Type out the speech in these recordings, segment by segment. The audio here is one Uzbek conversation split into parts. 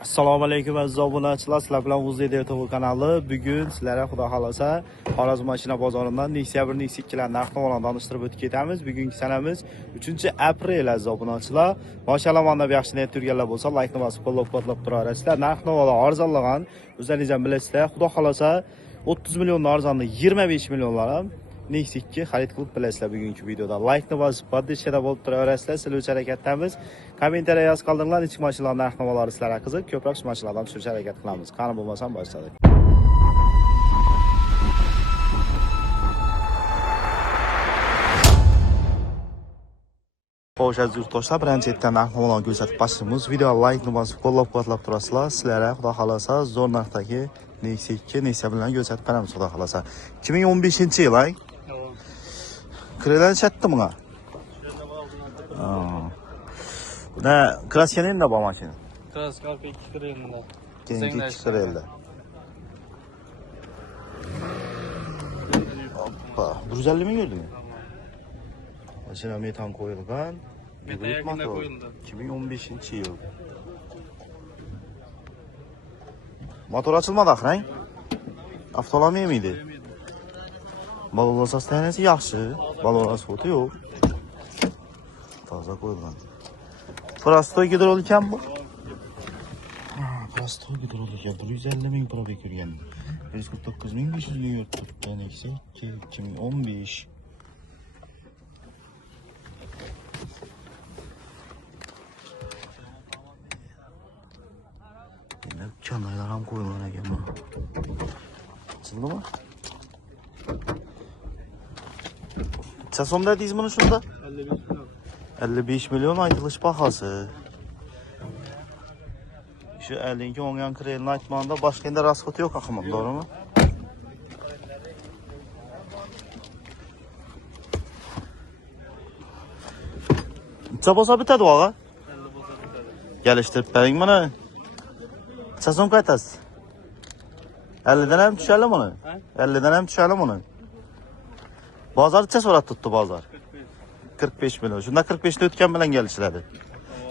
Assalomu alaykum aziz obunachilar, sizlar bilan Uzayda YouTube kanali. Bugun sizlarga xudo xolasa Xorazm mashina bozoridan Nexia 1 Nexia 2 lar narx-navolarni tanishtirib o'tib ketamiz. Bugungi sanamiz 3-aprel aziz obunachilar. Mashallah, mana bu yaxshi niyat turganlar bo'lsa, like ni bosib qo'llab-quvvatlab turaverasizlar. Narx-navolar arzonlagan. O'zlaringiz ham bilasizlar. Xudo xolasa 30 million arzonni 25 millionlar ham Nexia 2 xarid qilib bilasizlar. Bugungi videoda like ni bosib, podpishkada bo'lib turaverasizlar. Sizlar uchun harakatdamiz. Kommentariya yozib qoldiringlar, ichki mashinalar narx-navolari sizlarga qiziq, ko'proq shu mashinalardan tushirish harakat qilamiz. Qani bo'lmasam boshladik. Xo'sh, aziz yurtdoshlar, birinchi etgan narx-navolarni ko'rsatib başlaymiz. Video like ni bosib, qo'llab-quvvatlab turasizlar. Sizlarga xudo xolasa zo'r narxdagi Nexia 2 Nexia bilan ko'rsatib beramiz xudo xolasa. 2015-yil ay. Kredan chatdi bunga. Da kraska nenda bu mashina? Kraska 2 krelda. Keyingi 2 krelda. Hoppa, 150 mi gördün? Mashina metan qo'yilgan. Metan yakında qo'yildi. 2015-yil. Motor açılmadı axırang. Avtolam yemiydi. Balon sostoyaniyasi yaxshi. Balon asfalti yo'q. Toza qo'yilgan. Prostoy gidrolik ham bu. Prostoy gidrolik. 150 ming probek yurgan. 149 ming 500 ga yurtdi. Nexia 2015. Yine çanaylar ham qo'yilgan ekan bu. Açıldımı? Necha so'mda deysiz buni shunda? 55 milyon. 55 milyon aytilish bahası. Şu 50 olgan krelini aytmanda başqa endi rasxoti yo'q axımın, doğrumi? Necha bo'lsa bitadi og'a? 50 bo'lsa bitadi. Gelishtirib bering buni. Necha so'mga aytasiz? 50 dan ham tushadi buni. 50 dan ham tushadi buni. Bozor necha so'rab tutdi bozor? 45 milyon. Shunda 45 ni o'tgan bilan kelishiladi.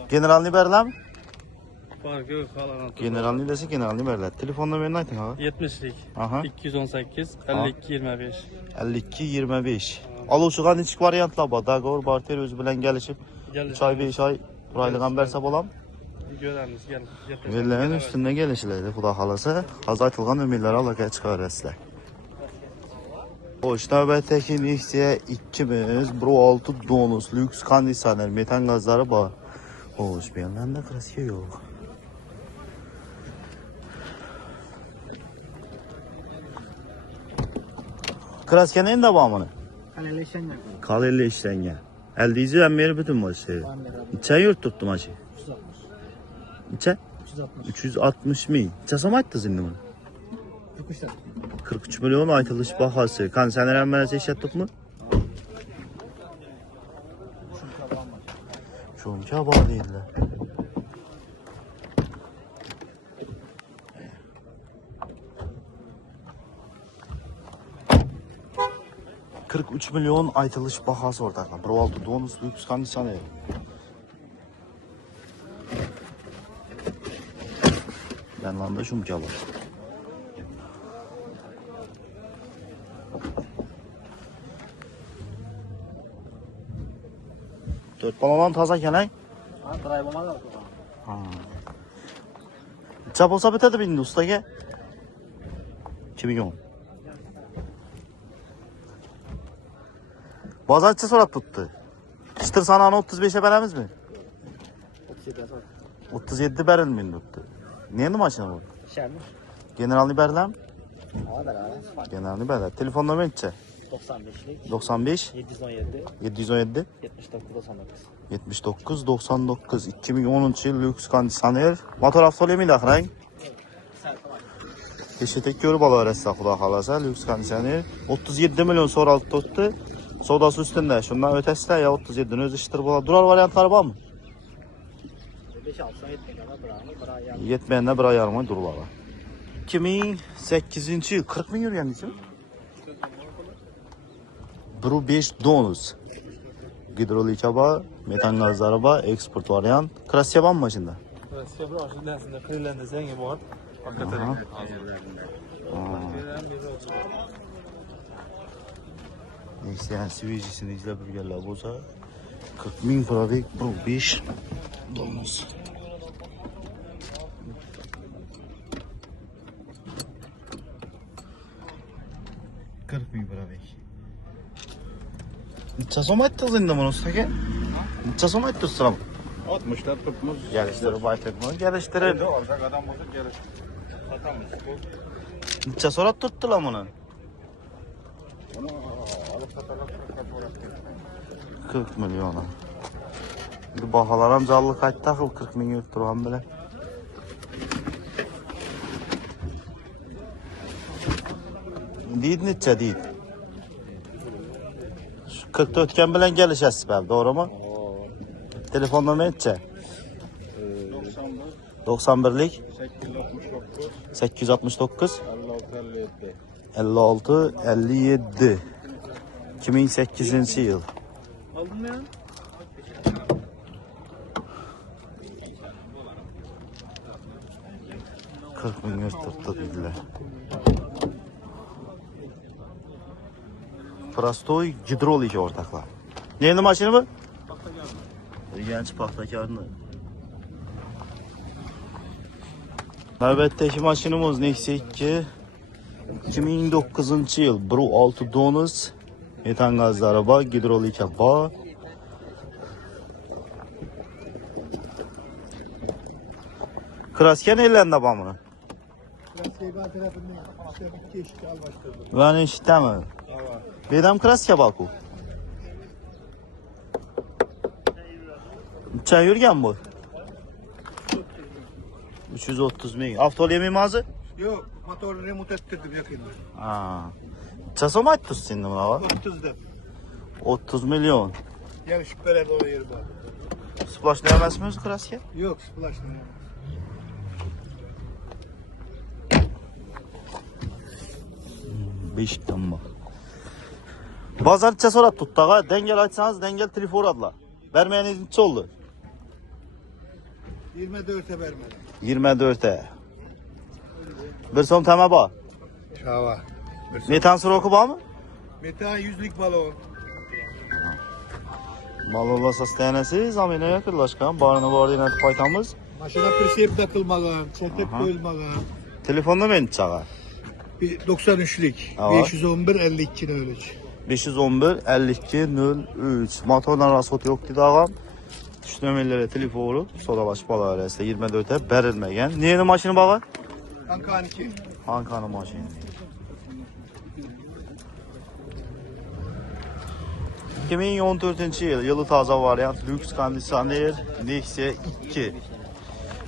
Generalni berilami? Farqi yo'q, xalaqan. Generalni desa generalni beriladi. Telefon nomerini ayting og'a. 70lik. Aha. 218 52 25. 52 25. Aluvchiga nechik variantlar bor? Dogovor barter o'zi bilan kelishib 3 oy 5 oy turaydigan bersa bo'ladimi? Ko'ramiz, gel. Verilerin üstüne gelişiledi. Xudo xolasa, hozir aytilgan nomerlar aloqaga chiqaverasizlar. Xo'sh, navbatdagi Nexia 2miz 1.6 donus lyuks konditsioner metan gazlari bor. Xo'sh, bu yerdan da kraska yo'q. Kraska nenda bor buni? Qaleli ishlangan. Aldiyzi ham meri butun bo'lsa. Necha yurt turibdi mashina? 360. Necha? 360 ming. Necha so'm aytdingiz endi buni? 43 milyon aytilish bahası. Konditsioner ham mana eshitdikmi? Shuncha bor deydilar. $43 milyon aytilish bahası o'rtagan. 1.6 donus lyuks konditsioner. Yanlarında şunca var. Dört balondan taza kelay. Ha, tray bo'lmadi. Necha bo'lsa bitadi endi ustaga? 2010. Bozorchi so'rab turibdi. Shitir sanani 35 ga beramizmi? 37 berilmaydi debdi. Neydi mashina bu? Sharmi? Generalni berilami? Ha, beramiz. Generalni beriladi. Telefon nomeri necha? 95lik 95 717 717 79 99. 79 99 2010 yil lyuks konditsioner. Motor avtolemiydi axirang. Eshitek ko'rib olaverasizlar xudo xolasa. Lyuks konditsioner 37 milyon so'ralib turibdi. Savdosi ustunda. Shundan o'tasizlar ya 37 ni o'zi ishtir bo'ladi. Durar variantlari bormi? 5-6 yetmaganda birami, Yetməyəndə bir ay yarım ay dururlar. 2008 yıl 40 min yürüyen için. 1.5 donus. Gidrolik var, metan gazları var, eksport variant. Krasya var mı başında? Rossiya bir aşı dersinde kıyılan desene var. Hakikaten Aha. Yerlerinde. Neyse yani sivilcisini izlep bilgenler bolsa 40 ming probek bu 5 dolmaz. Kırk ming probek. Necha so'm aytdingiz endi buni ustaga? Necha so'm aytdingiz sizlar? 60'lar tutmuş. Gelishtirib aytdingmi? Gelishtirib. Endi olsak adam bo'lsa gelish. Sotamiz. Necha so'rab turibdilar buni? Buni olib sotalar 40 milyon. Bu bahalar ham jalli qaytdi axir 40 ming yurib turgan bilan. Deydi necha deydi? Shu 40 ta o'tgan bilan kelishasiz bari, to'g'rimi? Telefon nomeri necha? 91lik 869 56 57 2008 yıl. Aldın mı ya? Kırk bin yırtırttı dediler. Prostoy gidrolik ortaklar. Neydi maşını bu? Genç paxtakarını. Növbətdəki maşınımız neyse ki 2009 yıl Bru 6 Donus metan gazları var, gidrolik var. Krasken ellerinde var bunu. Ben işitemiyorum. Bedam kraske bak o. Çay yürgen bu. 330 ming. Avtol mimazı? Yok, motorunu remont ettirdim yakında. Ha. Çasom aytdınız şimdi buna var? 30'da. 30 milyon. Yani şu kadar dolayı yeri var. Splaşlayamaz mıyız kraske? Yok, splaşlı. Beşikten bak. Bazarça sorat tuttağa. Dengel açsanız dengel telefon adla. Vermeyeniz neçe oldu? 24'e vermedi. 24'e. Bir som tema bak. Şava. Metan sıroku var mı? Meta 100'lük balon. Malolla sastayanesi zamine yakınlaşkan. Barını var diye paytamız. Maşına prişep takılmagan, çetek koyulmagan. Telefonda beni çağır. Bir 93'lük. Ava. 511 52 öylece. 511 52 03. Motordan rasot yok dedi ağam. Şu nömerlere telefonu soda baş bala arasında 24'e verilmegen. Neydi maşını bağa? Ankan 2. Ankara'nın maşını. ...2014 yıl, yılı taze varyant, lüks kondisyoner, Nexia 2.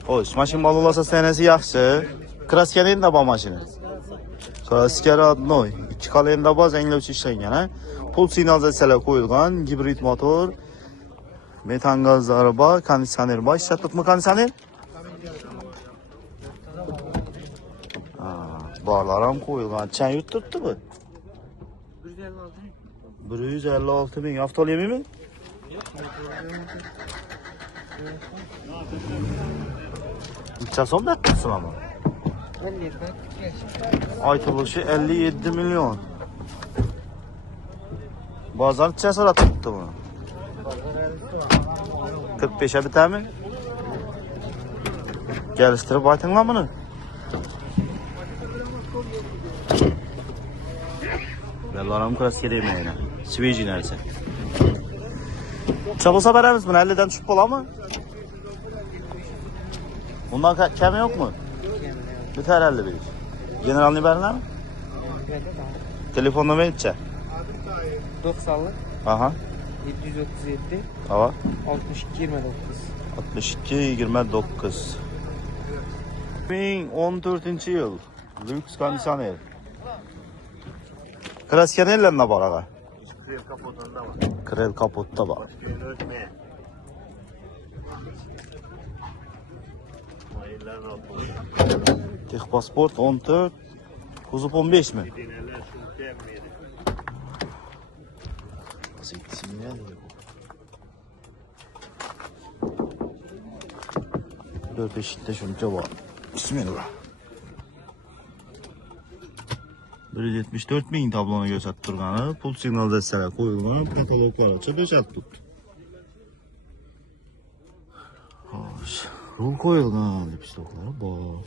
Hoş, maşın malolasa senesi yaxşı. Kraskenin de bu maşını. Krasker adnoy. 2 kalenda baz englovchi ishlangan, ha. Pul signalizatsiyalar qo'yilgan, gibrid motor, metan gazlari bor, konditsioner bor. Ishlatibmi konditsioner? Barlar ham qo'yilgan. Chan yutibdi bu. 156 ming. Avtol yemimi? Necha so'mda tutsin ama? Aytılışı 57 milyon. Bazar necha so'rab turibdi buni? 45'e biter mi? Geliştirip aytinglar buni. Bellaram kraske demeyin. Sveci neresi? Çabılsa beremiz bunu 50'den düşüp olamı? Bundan kemi yok mu? Biter 51. Generalini verin mi? Telefonla mı edecek? 90'lık Aha. 737 Hava. 62 29. 62 29. 2014 yıl. Lüks kondisyoner. Krasken ellerine var aga. Krel kapotunda var. Krel kapotta var. Örtmeye. Texpasport 14. Kuzub 15 mi? Nasıl gitsin ya? 4 eşikte şunca var. Bismillah. 174 ming tabloni ko'rsatib turgani, pul signalizatsiyalar qo'yilgan, kataloglar ochib yashab turibdi. Xo'sh, rul qo'yilgan, lipstoklar bor.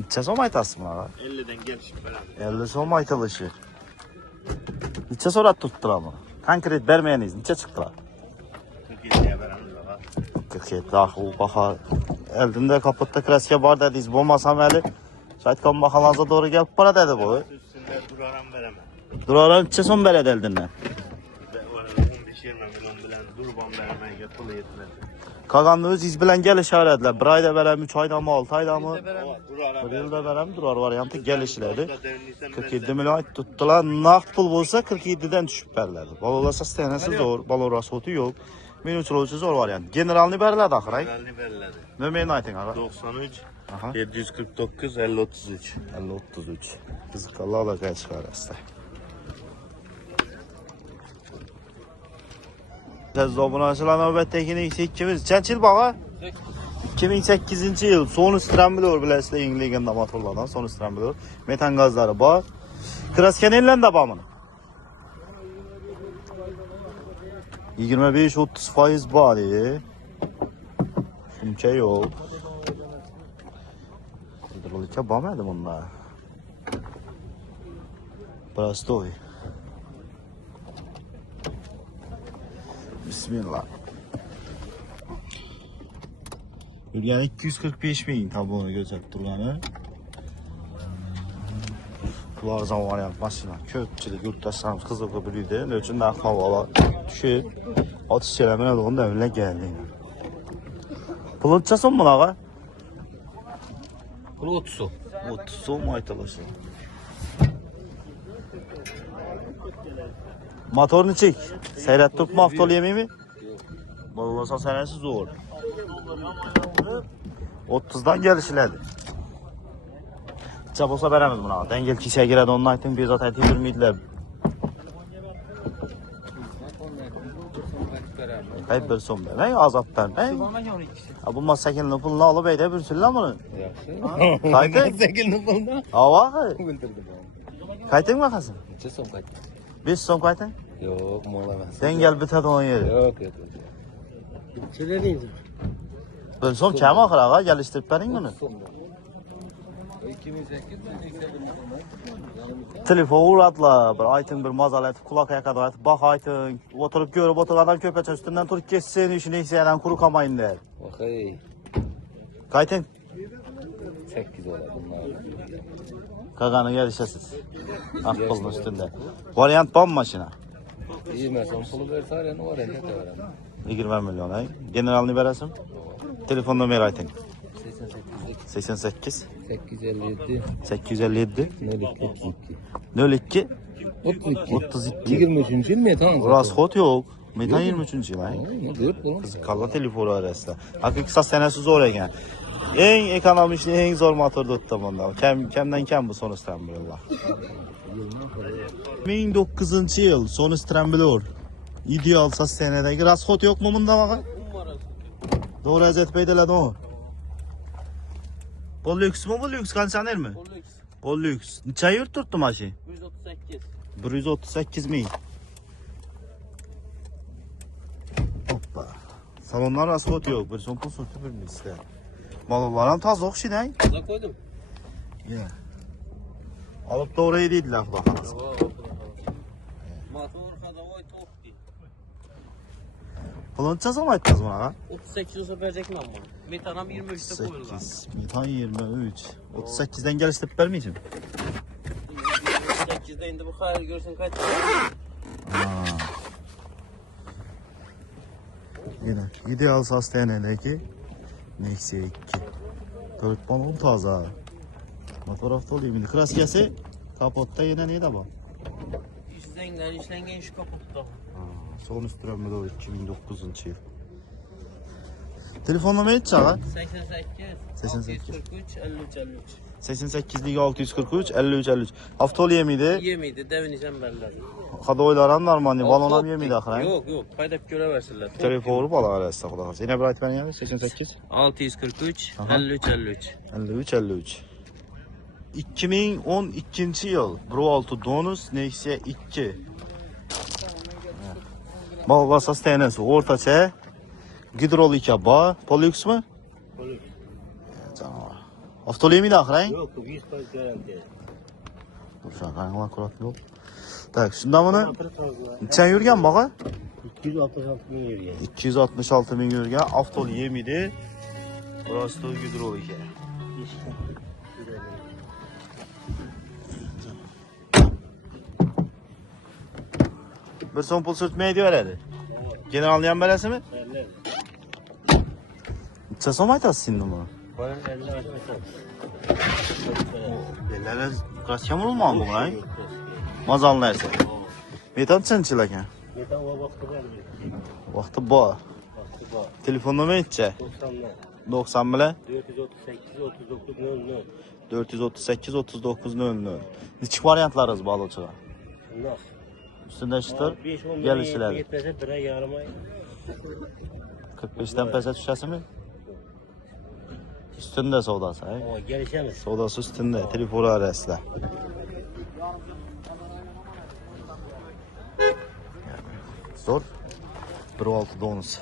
Necha so'm aytasiz bunaqa? 50 dan kelishib beradi. 50 so'm aytilishi. Necha so'rab turibdilar buni? Konkret bermayaningiz necha chiqdilar? 47 ga beramiz ağa. 47 u baha. Eldinda kapotda kraska bor dedingiz, bo'lmasam hali aytgan baholarga to'g'ri kelib boradi dedi bu. Üstünde duraram beraman. Duraran necha so'm beradi eldindan? 15-20 milyon bilen durban vermeye pulu yetmedi. Qolganni o'zingiz bilan kelishaveradilar. 1 oyda berami, 3 oydami, 6 oydami? Duraram 1 yilda berami, durar varianti kelishiladi. devliysen 47 milyon ayt tuttular. Naqd pul bo'lsa 47 dan tushib beriladi. Balolar sostenasi zo'r, balon rasxoti yo'q. Men uchrovchi zo'r variant. Generalni beriladi axir, ay. Belli verildi. Nomerini ayting, aga. 93 Aha. 749 50 33. 50-33. Qiziqarlar qayta chiqarasizlar. Siz obunachilar navbatdagi ikimiz qancha yil baqa? 2008 yil Sony Scrambler bilasizlar, eng legenda motorlardan Sony Scrambler. Metan gazlari bor. Kraskani elanda bormi? 25-30% bor edi. Shuncha yo'q. Hidrolikka bormaydi bunda. Prostoy. Bismillah. Yurgani 245 ming tabloni ko'rsatib turgani. Bular zamoniyat mashina. Ko'pchilik yurtdoshlarimiz qiziqib biladi. Nima uchun narx havolar tushib, otish chelamini o'g'inda bilan keldi. Pulcha so'm bunaqa? Pul 30 so'm. 30 so'm aytilishi. Motorni chek. Sayrat turibmi, avtol yemaymi? Bo'lmasa sanasi zo'r. 30 dan kelishiladi. Necha bo'lsa beramiz bunaqa. Dengel kishga kiradi, uni ayting, bezot aytib yurmaydilar. Qayb bir so'm bermang, azobdan. Bo'lmasa sakinlik pulini olib aytib yursinlar buni. Yaxshi. Qayting. Sakinlik pulni Ava. o'ldirdi bu. Qayting maqasin. Necha so'm qaytdi? 5 so'm qayting. Yo'q, mol emas. Dengel bitadi o'n yeri. Yo'q, yo'q. Chiradingiz. 1 so'm kam oxir ag'a, kelishtirib bering buni. 2008 Telefon uğradılar, bir aytın bir mazalatib, kulak yakada aytib, bak aytın, oturup görüp oturgan köpeçe üstünden turup geçsin, işini işleyen kuru kamayın der. Vakay Kaytın, 8 oldu bunlar. kaganı gelişesiz. Akılın üstünde. Varyant bomb maşina. 20 so'm pul bersa, ne var elde verem. 20 milyon ay. Generalini veresin. Telefon numara aytın. 88 88 857 857 02 02 32 32. 23. yıl metan. Rasxot yok. Metan 23. yıl ay. Ne deyip bu? Kalla telefonu arasında. Hakikaten senesi zor ekan. En ekonomik, en zor motorda tuttum onda. Kimden kim bu Sony Scrambler? 2009 yıl Sony Scrambler. İdeal senedeki rasxot yok mu bunda baqa? Doğru azet peydeledi o. Bu lüks mü bu lüks kansaner mi? Bu lüks. Neçə yurt tuttu maşın? 138. 138 ming. Hoppa. Salonlar rasxot yok. Bir son pul sürtü bilmişler. Mallarım taz oxşaydı hay. Ne koydum? Ya. Alıp da oraya değildiler bakalım. Motor kadavoy topti. Pulunca zaman aytmaz bana. 38 olsa verecek mi ama? Metanam 23'te koyulgan. 38, metan 23. 38'den gel istep vermeyeceğim. 28'de indi bu hayal görsün kaç. Yine ideal sastenedeki Nexia 2. 4 balon taza. Motor avtolu yemin. Kraskası kapotta yine neydi bu? Yüzden işlengen şu kaputta. Son üstüne doğru 2009 yıl. Telefon nomeri aytsa, 88 643 53 53. 88 643 53 53. Avtolu yemiydi. Yemiydi, devineceğim belli. Kadoylaran normal, balonam yemiydi axıra. Yok yok, paydap göre versinler. Telefonu bala arasında xuda xalasa. Yine bir ayt beni yani 88 643 Aha. 53 53. 53 53. 2012 yıl Bro6 Donus Nexia 2. Bal basas TN'si ortaça. Gidrolika ba. Polux mu? Polux. Canavar. Avtolu yemiydi axıra. Yok, 100% garanti. Dur şu an kanka kurat yok. Tak, şunda bunu Apır fazla. sen yürgen bağa? 266 bin euro. 266 bin yürgen avtolu yemiydi. Burası da gidrolika. Bir son pul sürtmeye diyor herhalde. Generalleyen belası mı? Evet. Sen son aytasın şimdi bunu. Bana 50 açmasın. Bellere kaç yamur olmalı bu lan? Mazal neyse. Metan çınçılak ya. Metan o vakti var mı? Vakti bu. Vakti var. Telefon numara etçe. 90'lar. 90 bile. 438 39 00. 438 39 00. Niçik varyantlarız balıqçığa? Bunlar. Üstünde iştir. 5-10 Gelişler. yetmese 1'e yarım ay. 45'ten pese düşesi mi? Üstünde sodası. He? Ama gelişemez. Sodası üstünde. Telefonu arasında. Zor. 1.6 donus.